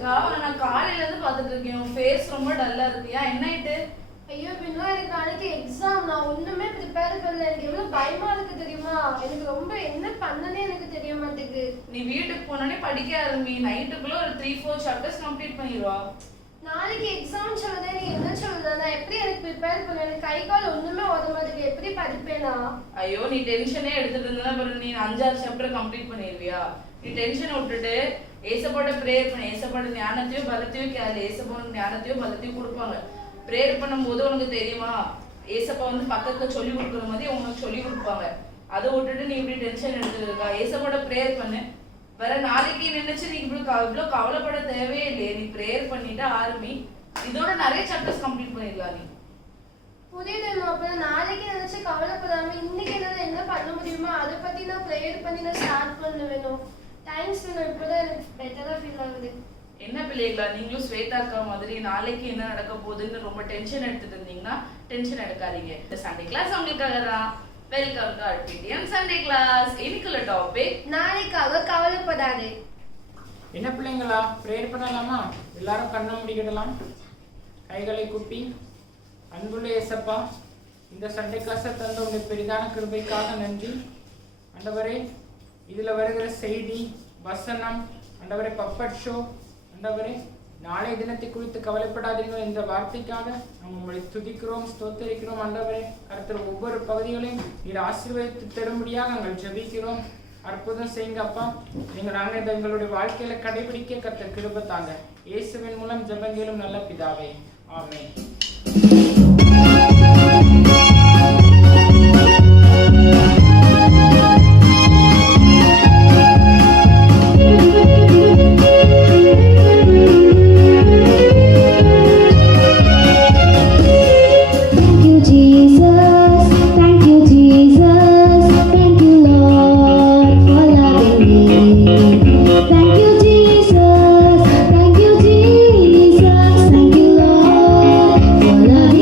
இருக்கா? நான் காலையில இருந்து பார்த்துட்டு இருக்கேன். உன் ஃபேஸ் ரொம்ப டல்லா இருக்கு. என்ன ஆயிட்டு? ஐயோ பின்னா எனக்கு நாளைக்கு எக்ஸாம். நான் ஒண்ணுமே ப்ரிப்பேர் பண்ணல. எனக்கு எவ்வளவு பயமா இருக்கு தெரியுமா? எனக்கு ரொம்ப என்ன பண்ணனே எனக்கு தெரிய மாட்டேங்குது. நீ வீட்டுக்கு போனோடனே படிக்க ஆரம்பி. நைட்டுக்குள்ள ஒரு 3-4 சாப்டர்ஸ் கம்ப்ளீட் பண்ணிடுவா. நாளைக்கு எக்ஸாம் சொல்லுதே, நீ என்ன சொல்லுத? நான் எப்படி எனக்கு ப்ரிப்பேர் பண்ண? எனக்கு கை கால் ஒண்ணுமே ஓட மாட்டேங்குது. எப்படி படிப்பேனா? ஐயோ நீ டென்ஷனே எடுத்துட்டு இருந்தா பிறகு நீ 5-6 சாப்டர் கம்ப்ளீட் பண்ணிடுவியா? நீ டென்ஷன் விட்டுட்டு ஏசப்போட ப்ரேயர் பண்ண. ஏசப்போட ஞானத்தையும் பலத்தையும் கேளு. ஏசப்போட ஞானத்தையும் பலத்தையும் கொடுப்பாங்க. ப்ரேயர் பண்ணும்போது உனக்கு தெரியுமா, ஏசப்பா வந்து பக்கத்துல சொல்லி கொடுக்குற மாதிரி உனக்கு சொல்லி கொடுப்பாங்க. அதை விட்டுட்டு நீ இப்படி டென்ஷன் எடுத்துட்டு இருக்கா? ஏசப்போட ப்ரேயர் பண்ணு. வேற நாளைக்கு நினைச்சு நீ இவ்வளவு கவலைப்பட தேவையே இல்லையே. நீ ப்ரேயர் பண்ணிட்டு ஆரம்பி. இதோட நிறைய சாப்டர்ஸ் கம்ப்ளீட் பண்ணிடலாம் நீ. புரியுது. அப்ப நாளைக்கு நினைச்சு கவலைப்படாம இன்னைக்கு என்னால என்ன பண்ண முடியுமோ அதை பத்தி நான் ப்ரேயர் பண்ணி நான் ஸ்டார்ட் பண்ண வேணும். தேங்க்ஸ் வேணும். இப்பதான் எனக்கு பெட்டரா ஃபீல் ஆகுது. என்ன பிள்ளைகளா, நீங்களும் ஸ்வேதா அக்கா மாதிரி நாளைக்கு என்ன நடக்க போகுதுன்னு ரொம்ப டென்ஷன் எடுத்துட்டு இருந்தீங்கன்னா டென்ஷன் எடுக்காதீங்க. இந்த சண்டே கிளாஸ் உங்களுக்காக தான். Welcome to RTDM Sunday class. இன்னைக்குள்ள டாபிக் நாளைக்காக கவலைப்படாதே. என்ன பிள்ளைங்களா, ப்ரேயர் பண்ணலாமா? எல்லாரும் கண்ணை மூடிக்கிடலாம், கைகளை குப்பி. அன்புள்ள இயேசப்பா, இந்த சண்டே கிளாஸை தந்த உடைய பெரிதான கிருபைக்காக நன்றி ஆண்டவரே. இதில் வருகிற செய்தி, வசனம், ஆண்டவரே பப்பட் ஷோ, ஆண்டவரே நாளைய தினத்தை குறித்து கவலைப்படாதீர்கள் என்ற வார்த்தைக்காக நாம் உங்களை துதிக்கிறோம், ஸ்தோத்தரிக்கிறோம். ஆண்டவரே கர்த்தர் ஒவ்வொரு பகுதிகளையும் நீர் ஆசீர்வதித்து தரும்படியாக நாங்கள் ஜெபிக்கிறோம். அற்புதம் செய்யுங்க அப்பா. நாங்கள் எங்களுடைய வாழ்க்கையில கடைபிடிக்க கர்த்தர் கிருபை தாங்க. இயேசுவின் மூலம் ஜெபங்களும் நல்ல பிதாவே, ஆமென். Thank you, Jesus. Thank you, Lord, for loving me.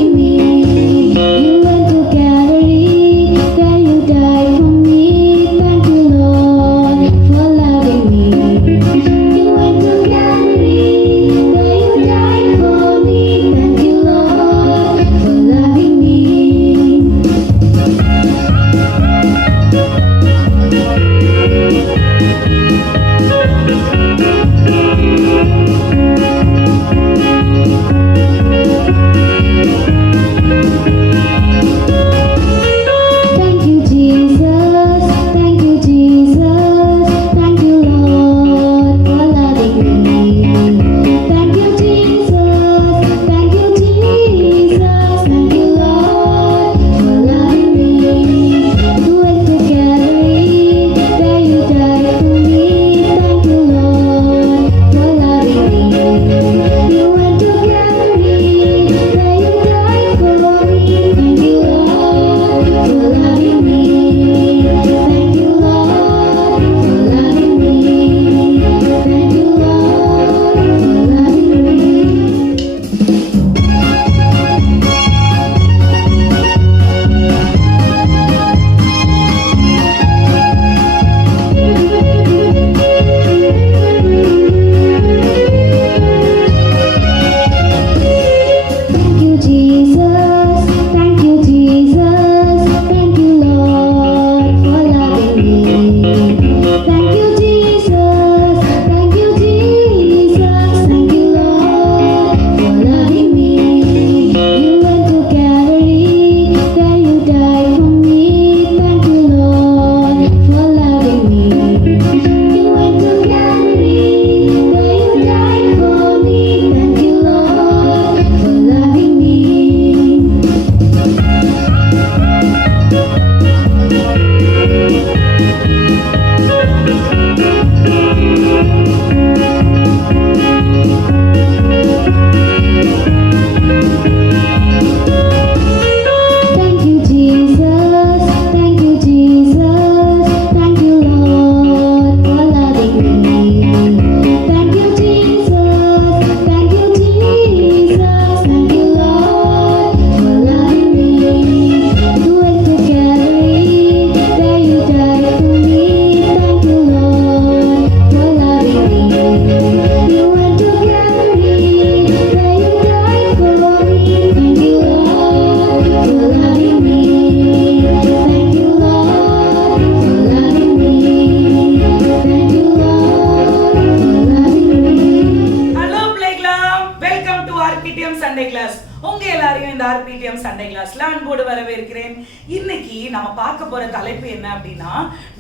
இந்த RPTM சண்டே கிளாஸ்ல அன்போடு வரவேற்கிறேன். இன்னைக்கு நம்ம பார்க்க போற தலைப்பு என்ன அப்படின்னா,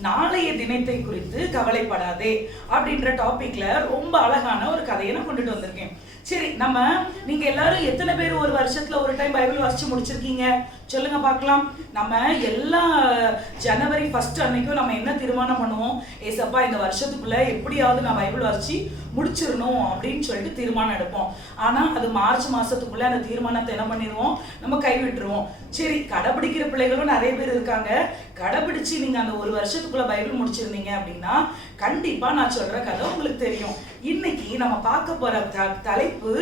நாளைய தினத்தை குறித்து கவலைப்படாதே அப்படின்ற டாபிக்ல ரொம்ப அழகான ஒரு கதையை நான் கொண்டுட்டு வந்திருக்கேன். சரி, நீங்க எல்லாரும் எத்தனை பேர் ஒரு வருஷத்துல ஒரு டைம் பைபிள் வாசிச்சு முடிச்சிருக்கீங்க சொல்லுங்க பார்க்கலாம். நம்ம எல்லா ஜனவரி 1 அன்னைக்கும் நம்ம என்ன தீர்மானம் பண்ணுவோம், ஏசப்பா இந்த வருஷத்துக்குள்ள எப்படியாவது நான் பைபிள் வாசிச்சு முடிச்சிடணும் அப்படின்னு சொல்லிட்டு தீர்மானம் எடுப்போம். ஆனா அது மார்ச் மாசத்துக்குள்ள அந்த தீர்மானத்தை என்ன பண்ணிடுவோம், நம்ம கைவிட்டுருவோம். சரி, கடைபிடிக்கிற பிள்ளைகளும் நிறைய பேர் இருக்காங்க. கடைபிடிச்சு நீங்க அந்த ஒரு வருஷத்துக்குள்ள பைபிள் முடிச்சிருந்தீங்க அப்படின்னா கண்டிப்பா நான் சொல்ற கதை உங்களுக்கு தெரியும். இன்னைக்கு நம்ம பார்க்க போற தலைப்பு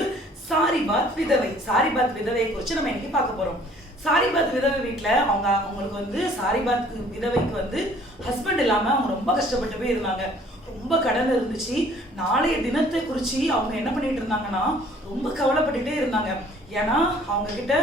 சாரிபாத் விதவை. சாரிபாத் விதவையை குறித்து நம்ம இன்னைக்கு பார்க்க போறோம். சாரிபாத் விதவை வீட்டுல அவங்களுக்கு சாரிபாத் விதவைக்கு ஹஸ்பண்ட் இல்லாம அவங்க ரொம்ப கஷ்டப்பட்டு போய் இருந்தாங்க. ரொம்ப கடன் இருந்துச்சு. நாளைய தினத்தை குறிச்சு அவங்க என்ன பண்ணிட்டு இருந்தாங்கன்னா ரொம்ப கவலைப்பட்டுட்டே இருந்தாங்க. ஏன்னா அவங்க கிட்ட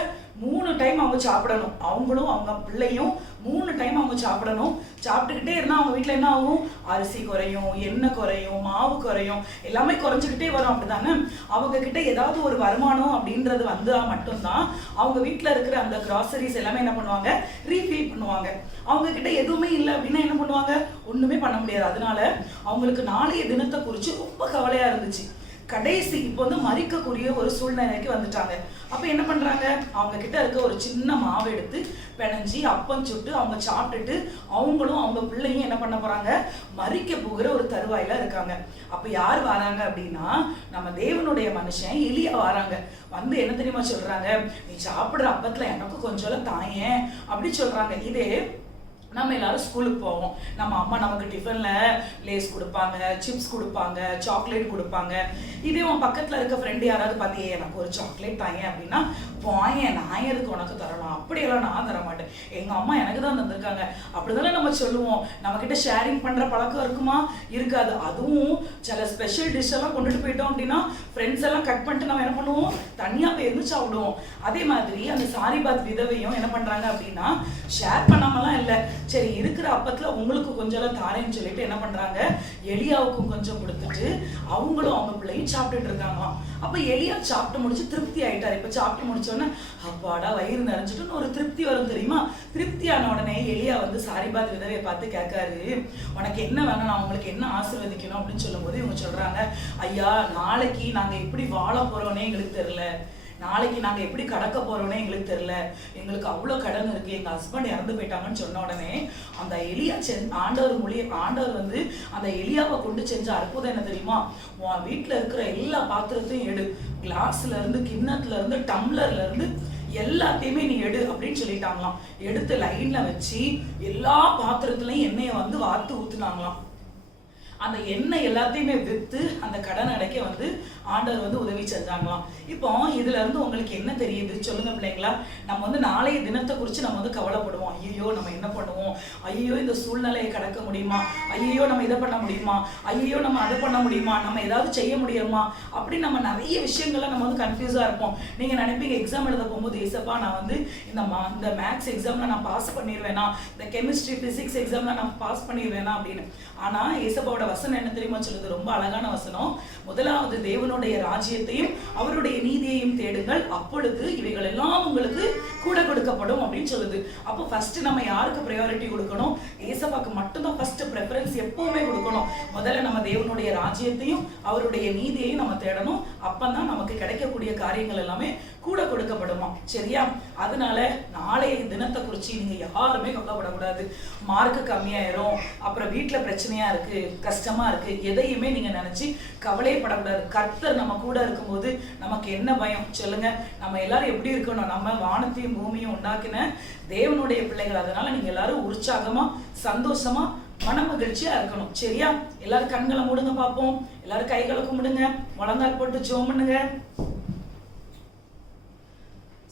3 டைம் அவங்க சாப்பிடணும். அவங்களும் அவங்க பிள்ளையும் 3 டைம் அவங்க சாப்பிடணும். சாப்பிட்டுக்கிட்டே இருந்தா அவங்க வீட்டுல என்ன ஆகும், அரிசி குறையும், எண்ணெய் குறையும், மாவு குறையும், எல்லாமே குறைஞ்சிக்கிட்டே வரும். அப்படிதானே அவங்க கிட்ட ஏதாவது ஒரு வருமானம் அப்படின்றது வந்தா மட்டும்தான் அவங்க வீட்டுல இருக்கிற அந்த கிராசரிஸ் எல்லாமே என்ன பண்ணுவாங்க, ரீஃபில் பண்ணுவாங்க. அவங்க கிட்ட எதுவுமே இல்லை அப்படின்னா என்ன பண்ணுவாங்க, ஒண்ணுமே பண்ண முடியாது. அதனால அவங்களுக்கு நாளைய தினத்தை குறிச்சு ரொம்ப கவலையா இருந்துச்சு. கடைசி இப்போ மறிக்கக்கூடிய ஒரு சூழ்நிலைக்கு வந்துட்டாங்க. அப்ப என்ன பண்றாங்க, அவங்க கிட்ட இருக்க ஒரு சின்ன மாவு எடுத்து பிணைஞ்சி அப்பம் சுட்டு அவங்க சாப்பிட்டுட்டு அவங்களும் அவங்க பிள்ளையும் என்ன பண்ண போறாங்க, மறிக்க போகிற ஒரு தருவாயில இருக்காங்க. அப்ப யார் வராங்க அப்படின்னா நம்ம தேவனுடைய மனுஷன் எலியா வராங்க. என்ன தெரியுமா சொல்றாங்க, நீ சாப்பிடுற அப்பத்துல எனக்கு கொஞ்சம் தாயேன் அப்படி சொல்றாங்க. இதே நம்ம எல்லாரும் ஸ்கூலுக்கு போவோம். நம்ம அம்மா நமக்கு டிஃபன்ல லேஸ் கொடுப்பாங்க, சிப்ஸ் கொடுப்பாங்க, சாக்லேட் கொடுப்பாங்க. இதே உன் பக்கத்துல இருக்க ஃப்ரெண்டு யாராவது பார்த்தியே எனக்கு ஒரு சாக்லேட் தாங்க அப்படின்னா, வாயேன் நான் எதுக்கு உனக்கு தரலாம், அப்படியெல்லாம் நான் தர மாட்டேன், எங்க அம்மா எனக்கு தான் தந்திருக்காங்க அப்படிதானே நம்ம சொல்லுவோம். நம்ம கிட்ட ஷேரிங் பண்ற பழக்கம் இருக்குமா, இருக்காது. அதுவும் சில ஸ்பெஷல் டிஷ் எல்லாம் கொண்டுட்டு போயிட்டோம் அப்படின்னா ஃப்ரெண்ட்ஸ் எல்லாம் கட் பண்ணிட்டு நம்ம என்ன பண்ணுவோம், தனியா போய் இருந்து சாப்பிடுவோம். அதே மாதிரி அந்த சாரிபாத் விதவையும் என்ன பண்றாங்க அப்படின்னா ஷேர் பண்ணாமலாம் இல்லை, சரி இருக்கிற அப்பத்துல உங்களுக்கு கொஞ்சம் தாரேன்னு சொல்லிட்டு என்ன பண்றாங்க, எலியாவுக்கும் கொஞ்சம் கொடுத்துட்டு அவங்களும் அவங்க பிள்ளையும் சாப்பிட்டுட்டு இருக்காங்களாம். அப்ப எலியா சாப்பிட்டு முடிச்சு திருப்தி ஆயிட்டாரு. இப்ப சாப்பிட்டு முடிச்சோடனே அப்பாடா வயிறு நிறைஞ்சிட்டுன்னு ஒரு திருப்தி வரும் தெரியுமா. திருப்தியான உடனே எலியா சாரிபாத் விதவையை பார்த்து கேட்காரு, உனக்கு என்ன வேணும், நான் உங்களுக்கு என்ன ஆசீர்வதிக்கணும் அப்படின்னு சொல்லும் போது இவங்க சொல்றாங்க, ஐயா நாளைக்கு நாங்க எப்படி வாழ போறோம்னே எங்களுக்கு தெரியல, நாளைக்கு நாங்க எப்படி கடக்க போறோம்னே எங்களுக்கு தெரியல, எங்களுக்கு அவ்வளவு கடன் இருக்கு, எங்க ஹஸ்பண்ட் இறந்து போயிட்டாங்கன்னு சொன்ன உடனே அந்த எலியா ஆண்டவர் அந்த எலியாவை கொண்டு செஞ்ச அற்புதம் என்ன தெரியுமா, உன் வீட்டுல இருக்கிற எல்லா பாத்திரத்தையும் எடு, கிளாஸ்ல இருந்து கிண்ணத்துல இருந்து டம்ளர்ல இருந்து எல்லாத்தையுமே நீ எடு அப்படின்னு சொல்லிட்டாங்களாம். எடுத்து லைன்ல வச்சு எல்லா பாத்திரத்திலையும் எண்ணெயை வார்த்து ஊத்துனாங்களாம். அந்த எண்ணெய் எல்லாத்தையுமே விற்று அந்த கடன் அடைக்க ஆண்டவர் உதவி செஞ்சாங்களாம். இப்போ இதுல இருந்து உங்களுக்கு என்ன தெரியுது சொல்லுங்க பிள்ளைங்களா. நம்ம நாளைய தினத்தை குறித்து நம்ம கவலைப்படுவோம். ஐயோ நம்ம என்ன பண்ணுவோம், ஐயோ இந்த சூழ்நிலையை கடக்க முடியுமா, ஐயோ நம்ம இதை பண்ண முடியுமா, ஐயோ நம்ம அதை பண்ண முடியுமா, நம்ம ஏதாவது செய்ய முடியுமா அப்படின்னு நம்ம நிறைய விஷயங்கள்ல நம்ம கன்ஃபியூஸா இருப்போம். நீங்க நினைப்பீங்க எக்ஸாம் எழுத போகும்போது, ஏசப்பா நான் இந்த மேக்ஸ் எக்ஸாம்ல நான் பாஸ் பண்ணிடுவேனா, இந்த கெமிஸ்ட்ரி பிசிக்ஸ் எக்ஸாம்ல நான் பாஸ் பண்ணிடுவேனா அப்படின்னு. ஆனா ஏசப்பாவோட வசனம் என்ன தெரியுமா சொல்லுது, ரொம்ப அழகான வசனம். முதலாவது தேவனுடைய ராஜ்யத்தையும் அவருடைய நீதியையும் தேடுங்கள், அப்பொழுது இவைகள் எல்லாம் உங்களுக்கு கூட கொடுக்கப்படும் அப்படின்னு சொல்லுது. அப்போ ஃபர்ஸ்ட் நம்ம யாருக்கு ப்ரையாரிட்டி கொடுக்கணும், ஏசப்பாக்கு மட்டும்தான் ஃபர்ஸ்ட் ப்ரெஃபரன்ஸ் எப்பவுமே கொடுக்கணும். முதல்ல நம்ம தேவனுடைய ராஜ்யத்தையும் அவருடைய நீதியையும் நம்ம தேடணும். அப்பதான் நமக்கு கிடைக்கக்கூடிய காரியங்கள் எல்லாமே கூட கொடுக்கப்படுமா, சரியா. அதனால நாளைய தினத்தை குறிச்சு நீங்க யாருமே கவலைப்படக்கூடாது. மார்க்கு கம்மியாயிரும், அப்புறம் வீட்டுல பிரச்சனையா இருக்கு, கஷ்டமா இருக்கு, எதையுமே நீங்க நினைச்சு கவலைப்படக்கூடாது. கர்த்தர் நம்ம கூட இருக்கும்போது நமக்கு என்ன பயம் சொல்லுங்க. நம்ம எல்லாரும் எப்படி இருக்கணும், நம்ம வானத்தையும் பூமியும் உண்டாக்கின தேவனுடைய பிள்ளைகள். அதனால நீங்க எல்லாரும் உற்சாகமா சந்தோஷமா மன மகிழ்ச்சியா இருக்கணும், சரியா. எல்லாரும் கண்களை மூடுங்க பார்ப்போம். எல்லாரும் கைகளை கும்பிடுங்க, முழங்கால் போட்டு ஜெபம் பண்ணுங்க.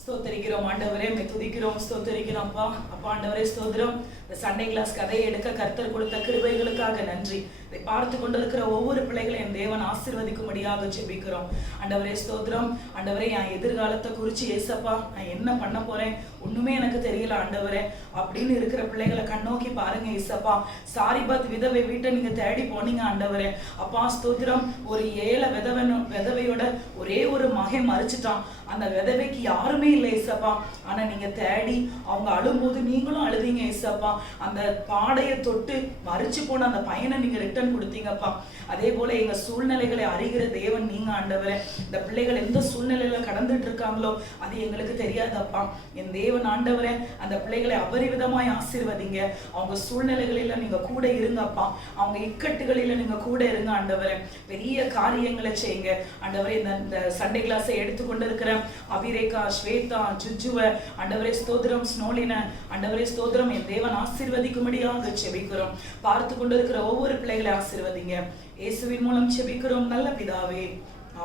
ஸ்தோத்திரிக்கிறோம் ஆண்டவரே, துதிக்கிறோம், ஸ்தோத்திரிக்கிறோம் அப்பா. அப்பா ஆண்டவரே ஸ்தோத்திரம். இந்த சண்டே கிளாஸ் கதையை எடுக்க கர்த்தர் கொடுத்த கிருபைகளுக்காக நன்றி. இதை பார்த்து கொண்டிருக்கிற ஒவ்வொரு பிள்ளைகளையும் என் தேவன் ஆசீர்வதிக்கும்படியாக ஜெபிக்கிறோம். ஆண்டவரே ஸ்தோத்திரம். ஆண்டவரே என் எதிர்காலத்தை குறித்து ஏசப்பா நான் என்ன பண்ண போறேன் ஒண்ணுமே எனக்கு தெரியல ஆண்டவரே அப்படின்னு இருக்கிற பிள்ளைகளை கண்ணோக்கி பாருங்க ஏசப்பா. சாரிபாத் விதவை வீட்டை நீங்க தேடி போனீங்க ஆண்டவரே. அப்பா ஸ்தோத்திரம். ஒரு ஏழை விதவையோட ஒரே ஒரு மகன் மறிச்சிட்டான். அந்த விதவைக்கு யாருமே இல்லை ஏசப்பா. ஆனா நீங்க தேடி அவங்க அழும்போது நீங்களும் அழுதீங்க ஏசப்பா. அந்த பாடையை தொட்டு மறிச்சு போன அந்த பையனை நீங்க ரிட்டர்ன் கொடுத்தீங்கப்பா. அதே போல எங்க சூழ்நிலைகளை அறிகிற தேவன் நீங்க ஆண்டவரே. இந்த பிள்ளைகள் எந்த சூழ்நிலையில கடந்துட்டு இருக்காங்களோ அது எங்களுக்கு தெரியாதப்பா. என் தேவன் ஆண்டவரே அந்த பிள்ளைகளை அபரிவிதமாய் ஆசீர்வதிங்க. அவங்க சூழ்நிலைகளில நீங்க கூட இருங்கப்பா. அவங்க இக்கட்டுகளில நீங்க கூட இருங்க ஆண்டவரே. பெரிய காரியங்களை செய்யுங்க ஆண்டவரே. இந்த சண்டே கிளாஸை எடுத்துக்கொண்டு இருக்கிற அபிரேகா, ஸ்வேதா, ஜுஜுவ ஆண்டவரே ஸ்தோத்திரம், ஸ்னோலின ஆண்டவரே ஸ்தோத்திரம் என் தேவன் ஆசீர்வதிக்கும்படியாக ஜெபிக்கிறோம். பார்த்து கொண்டு இருக்கிற ஒவ்வொரு பிள்ளைகளை ஆசீர்வதிங்க. இயேசுவின் மூலம் ஜெபிக்கிறோம் நல்ல பிதாவே,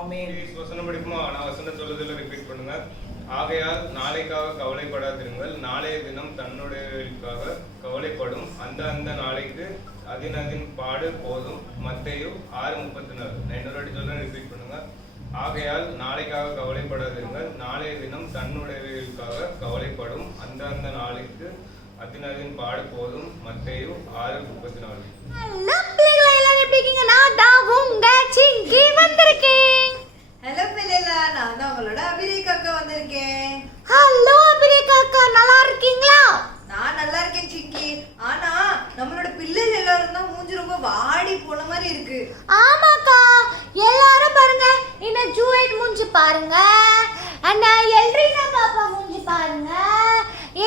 ஆமென். வசனம் படிக்குமா? நான் வசனம் சொல்லுதல ரிப்பீட் பண்ணுங்க. ஆகையால் நாளைக்காக கவலைப்படாதிருங்கள், நாளைய தினம் தன்னுடையவர்களுக்காக கவலைப்படும், அந்த நாளைக்கு அதின் பாடு போதும். மத்தேயு 6:34. நான் இன்னொரு வாட்டி சொல்ல ரிப்பீட் பண்ணுங்க. ஆகையால் நாளைக்காக கவலைப்படாதிருங்கள், நாளைய தினம் தன்னுடையவர்களுக்காக கவலைப்படும், அந்த நாளைக்கு அதின் பாடு போதும். மத்தேயு 6:34. ஹலோ பிள்ளைகளா, எல்லாரும் எப்படி இருக்கீங்க? நான் தான் உங்க சிங்கி வந்திருக்கேன். ஹலோ பிள்ளைகளா, நான் தான் உங்களோட அபிரேகா அக்கா வந்திருக்கேன். ஹலோ அபிரேகா அக்கா, நல்லா இருக்கீங்களா? நான் நல்லா இருக்கேன் சிங்கி. ஆனா நம்மளோட பிள்ளைகள் எல்லாரும் தான் மூஞ்சி ரொம்ப வாடி போன மாதிரி இருக்கு. ஆமாக்கா, எல்லாரும் பாருங்க. இந்த ஜூவைட் மூஞ்சி பாருங்க, அண்ணா எல்ட்ரினா பாப்பா மூஞ்சி பாருங்க,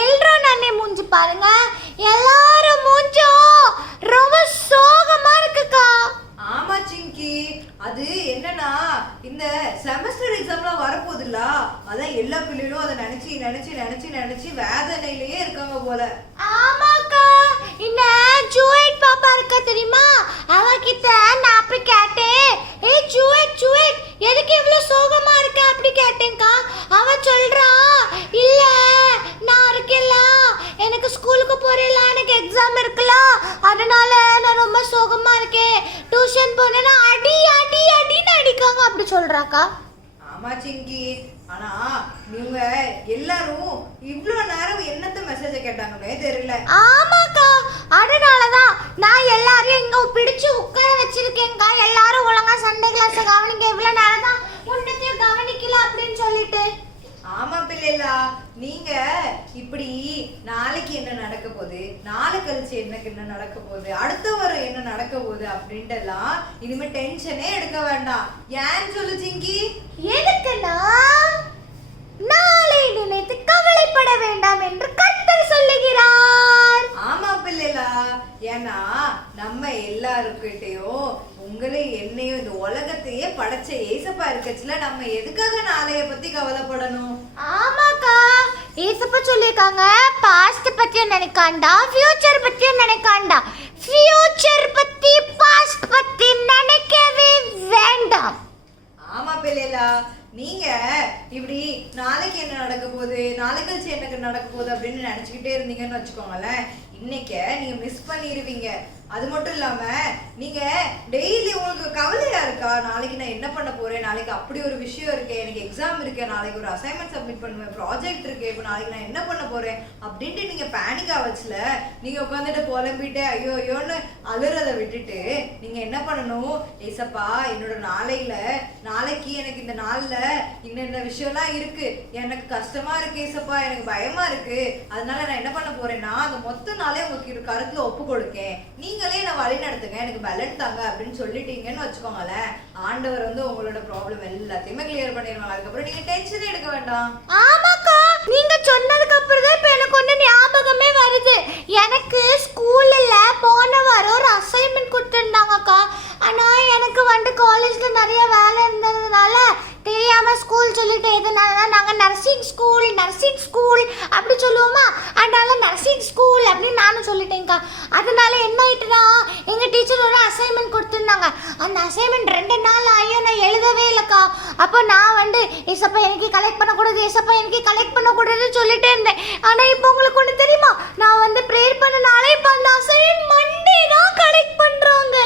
எல்ட்ரோன் அண்ணே மூஞ்சி பாருங்க. எல்லாரும் மூஞ்சும் ரொம்ப சோகமா இருக்குக்கா. ஆமா சிங்கி, அது என்னன்னா இந்த செமஸ்டர் எக்ஸாம்லாம் வரப்போகுதுல்ல, அதான் எல்லா பிள்ளைகளும் அதை நினைச்சு நினைச்சு நினைச்சு நினைச்சு வேதனையிலேயே இருக்காங்க போல. ஆமாக்கா, இந்த ஜூவைட் பாப்பா இருக்கா தெரியுமா, அவகிட்ட நான் அப்படி கேட்டேன், ஏய் ஜூவைட் ஜூவைட் எதுக்கு இவ்வளவு சோகமா இருக்க அப்படி கேட்டேன்க்கா. அவ சொல்றா, இல்ல நான் இருக்கேன்ல, எனக்கு ஸ்கூலுக்கு போறேன்ல, எனக்கு எக்ஸாம் இருக்குல்ல, அதனால நான் ரொம்ப சோகமா இருக்கேன், டியூஷன் போனேன்னா அடி அடி அடின்னு அடிக்காங்க அப்படி சொல்றாக்கா. ஆமா சிங்கி, ஆனா நீங்க எல்லாரும் இவ்வளவு நேரம் என்னத்த மெசேஜ கேட்டாங்கன்னே தெரியல. ஆமாக்கா, அதனாலதான் நான் எல்லாரையும் இங்க பிடிச்சு உட்கார வச்சிருக்கேன்க்கா. எல்லாரும் ஒழுங்கா சண்டே கிளாஸ் கவனிங்க, இவ்வளவு நேரம் தான் ஒன்னத்தையும் கவனிக்கல அப்படின்னு சொல்லிட்டு. ஆமா பிள்ளைகளா, நீங்க இப்படி நாளைக்கு என்ன நடக்க போகுது, நாளை கழிச்சு என்ன நடக்க போகுது, அடுத்த வாரம் என்ன நடக்க போகுது அப்படின்ட்டு எல்லாம் இனிமே டென்ஷனே எடுக்க வேண்டாம். ஏன்னு சொல்லு சிங்கி. எதுக்குன்னா நாளை நினைத்து கவலைப்பட வேண்டாம் என்று கர்த்தர் சொல்லுகிறார். ஆமா பிள்ளைகளா, ஏன்னா நம்ம எல்லாருக்கிட்டையும் உங்களையும் என்னையும் இந்த உலகத்தையே படைச்ச ஏசப்பா இருக்கச்சுல, நம்ம எதுக்காக நாளைய பத்தி கவலைப்படணும்? ஆமாக்கா, ஏசப்பா சொல்லிருக்காங்க, பாஸ்ட் பத்தியும் நினைக்காண்டா, ஃபியூச்சர் பத்தியும் நினைக்காண்டா, ஃபியூச்சர் பத்தி பாஸ்ட் பத்தி நினைக்கவே வேண்டாம். ஆமா பிள்ளைகளா, நீங்க இப்படி நாளைக்கு என்ன நடக்க போகுது, நாளை கழிச்சு எனக்கு நடக்க போகுது அப்படின்னு நினைச்சுக்கிட்டே இருந்தீங்கன்னு வச்சுக்கோங்களேன், இன்னைக்கு நீங்க மிஸ் பண்ணிடுவீங்க. அது மட்டும் இல்லாம நீங்க டெய்லி உங்களுக்கு கவலையா இருக்கா, நாளைக்கு நான் என்ன பண்ண போறேன், நாளைக்கு அப்படி ஒரு விஷயம் இருக்கு, எனக்கு எக்ஸாம் இருக்கு, நாளைக்கு ஒரு அசைன்மெண்ட் சப்மிட் பண்ணுவேன், ப்ராஜெக்ட் இருக்கு, இப்போ நாளைக்கு நான் என்ன பண்ண போறேன் அப்படின்ட்டு நீங்க பேனிக் ஆவச்சுல, நீங்க உட்காந்துட்டு புலம்பிட்டு ஐயோ ஐயோன்னு அழுறதை விட்டுட்டு நீங்க என்ன பண்ணணும், ஏசப்பா என்னோட நாளைக்கு எனக்கு இந்த நாள்ல இன்னென்ன விஷயம்லாம் இருக்கு, எனக்கு கஷ்டமா இருக்கு ஏசப்பா, எனக்கு பயமா இருக்கு, அதனால நான் என்ன பண்ண போறேன்னா அந்த மொத்த நாளே உங்களுக்கு கருத்துல ஒப்பு கொடுக்கேன், நீங்களே நான் வழி நடத்துங்க, எனக்கு பலன் தாங்க அப்படின்னு சொல்லிட்டீங்கன்னு வச்சுக்கோங்களேன், ஆண்டவர் வந்து உங்களோட ப்ராப்ளம் எல்லாத்தையுமே கிளியர் பண்ணிடுவாங்க. அதுக்கப்புறம் நீங்க டென்ஷனே எடுக்க வேண்டாம். ஆமாக்கா, நீங்க சொன்னதுக்கு அப்புறம் தான் இப்ப எனக்கு ஒண்ணு ஞாபகமே வருது. எனக்கு ஸ்கூல்ல போன வாரம் ஒரு அசைன்மெண்ட் கொடுத்துருந்தாங்கக்கா. ஆனா எனக்கு வந்து காலேஜ்ல நிறைய வேலை இருந்ததுனால தெரியாம ஸ்கூல் சொல்லிட்டு, எதனால நாங்க நர்சிங் ஸ்கூல் அப்படி சொல்லுவோமா, அதனால நர்சிங் ஸ்கூல் அப்படின்னு நானும் சொல்லிட்டேன்க்கா. அதனால என்ன ஆயிட்டுனா, எங்க டீச்சர் ஒரு அசைன்மெண்ட் கொடுத்துருந்தாங்க. அந்த அசைன்மெண்ட் 2 நாள் ஆகியும் நான் எழுதவே இல்லைக்கா. அப்போ நான் வந்து ஏசப்பா எனக்கு கலெக்ட் பண்ணக்கூடாது, ஏசப்பா எனக்கு கலெக்ட் பண்ணக்கூடாதுன்னு சொல்லிட்டே இருந்தேன். ஆனா இப்போ உங்களுக்கு ஒன்று தெரியுமா, நான் வந்து ப்ரேயர் பண்ணனாலே இப்போ அந்த அசைன்மெண்ட் மண்டே தான் கலெக்ட் பண்றாங்க.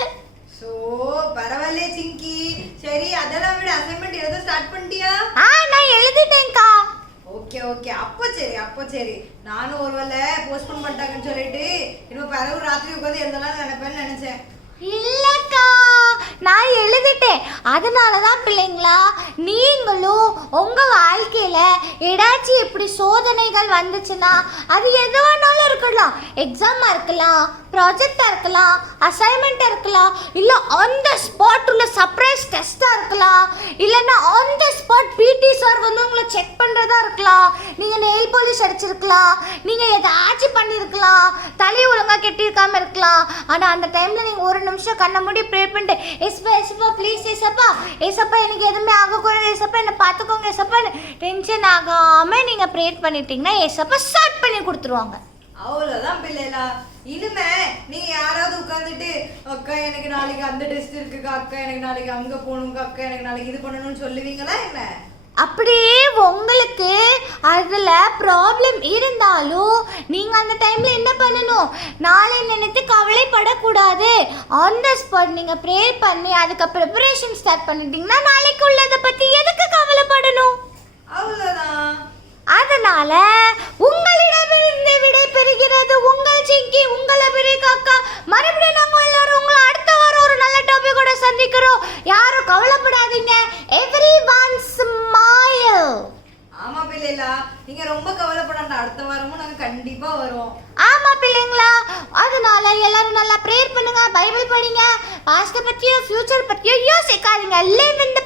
பரவாயில்லையே சிங்கி. சரி அதெல்லாம் விட அசைன்மெண்ட் எழுத ஸ்டார்ட் பண்ணிட்டியா? நான் எழுதிட்டேன்க்கா. ஓகே அப்போ சரி நானும் ஒருவேளை போஸ்ட்போன் பண்ணிட்டாங்கன்னு சொல்லிட்டு இன்னும் பிறகு ராத்திரி உட்காந்து எழுதலாம்னு நினைச்சேன். இல்லக்கா, நான் எழுதிட்டேன். அதனால தான் பிள்ளைங்களா, நீங்களும் உங்க வாழ்க்கையில ஏதாச்சும் இப்படி சோதனைகள் வந்துச்சுன்னா அது எதுவானாலும் இருக்கலாம். எக்ஸாமா இருக்கலாம், ப்ராஜெக்டா இருக்கலாம், அசைன்மெண்ட்டாக இருக்கலாம், இல்லை ஆன் த ஸ்பாட் உள்ள சர்ப்ரைஸ் டெஸ்ட்டாக இருக்கலாம், இல்லைன்னா ஆன் த ஸ்பாட் பிடி சார் வந்து உங்களை செக் பண்ணுறதா இருக்கலாம், நீங்கள் நெயில் பாலிஷ் அடிச்சிருக்கலாம், நீங்கள் ஏதாச்சும் பண்ணியிருக்கலாம், தலையை ஒழுங்காக கெட்டியிருக்காமல் இருக்கலாம். ஆனால் அந்த டைமில் நீங்கள் ஒரு நிமிஷம் கண்ணை மூடி ப்ரே பண்ணிட்டு ஏசப்பா ப்ளீஸ் ஏசப்பா எனக்கு எதுவுமே ஆகக்கூடாது, ஏசப்பா என்னை பார்த்துக்கோங்க ஏசப்பான்னு டென்ஷன் ஆகாமல் நீங்கள் ப்ரேயர் பண்ணிட்டீங்கன்னா ஏசப்பா ஸ்டார்ட் பண்ணி கொடுத்துருவாங்க. அவ்வளோதான் பிள்ளைகளா. இனிமே நீங்க யாராவது உட்காந்துட்டு அக்கா எனக்கு நாளைக்கு அந்த டெஸ்ட் இருக்குக்கா, அக்கா எனக்கு நாளைக்கு அங்க போகணுங்க, அக்கா எனக்கு நாளைக்கு இது பண்ணணும்னு சொல்லுவீங்களா என்ன? அப்படியே உங்களுக்கு அதில் ப்ராப்ளம் இருந்தாலும் நீங்கள் அந்த டைமில் என்ன பண்ணணும், நாளை நினைத்து கவலைப்படக்கூடாது. ஆன் த ஸ்பாட் நீங்கள் ப்ரேயர் பண்ணி அதுக்கு ப்ரிப்பரேஷன் ஸ்டார்ட் பண்ணிட்டீங்கன்னா நாளைக்கு உள்ளதை பற்றி எதுக்கு கவலைப்படணும்? அவ்வளோதான். அதனால உங்களிடமிருந்து விடை பெறுகிறது உங்கள் சிங்கி, உங்களை பிரிக்காக்கா. மறுபடியும் நாங்கள் எல்லாரும் உங்களை அடுத்த வாரம் ஒரு நல்ல டாபிக்கோட சந்திக்கிறோம். யாரும் கவலைப்படாதீங்க. Everyone smile. ஆமா பிள்ளைகளா, நீங்க ரொம்ப கவலைப்படாத. அடுத்த வாரமும் நாங்க கண்டிப்பா வருவோம். ஆமா பிள்ளைங்களா, அதனால எல்லாரும் நல்லா ப்ரேயர் பண்ணுங்க, பைபிள் படிங்க, பாஸ்ட பத்தியோ ஃபியூச்சர் பத்தியோ யோசிக்காதீங்க. Live in the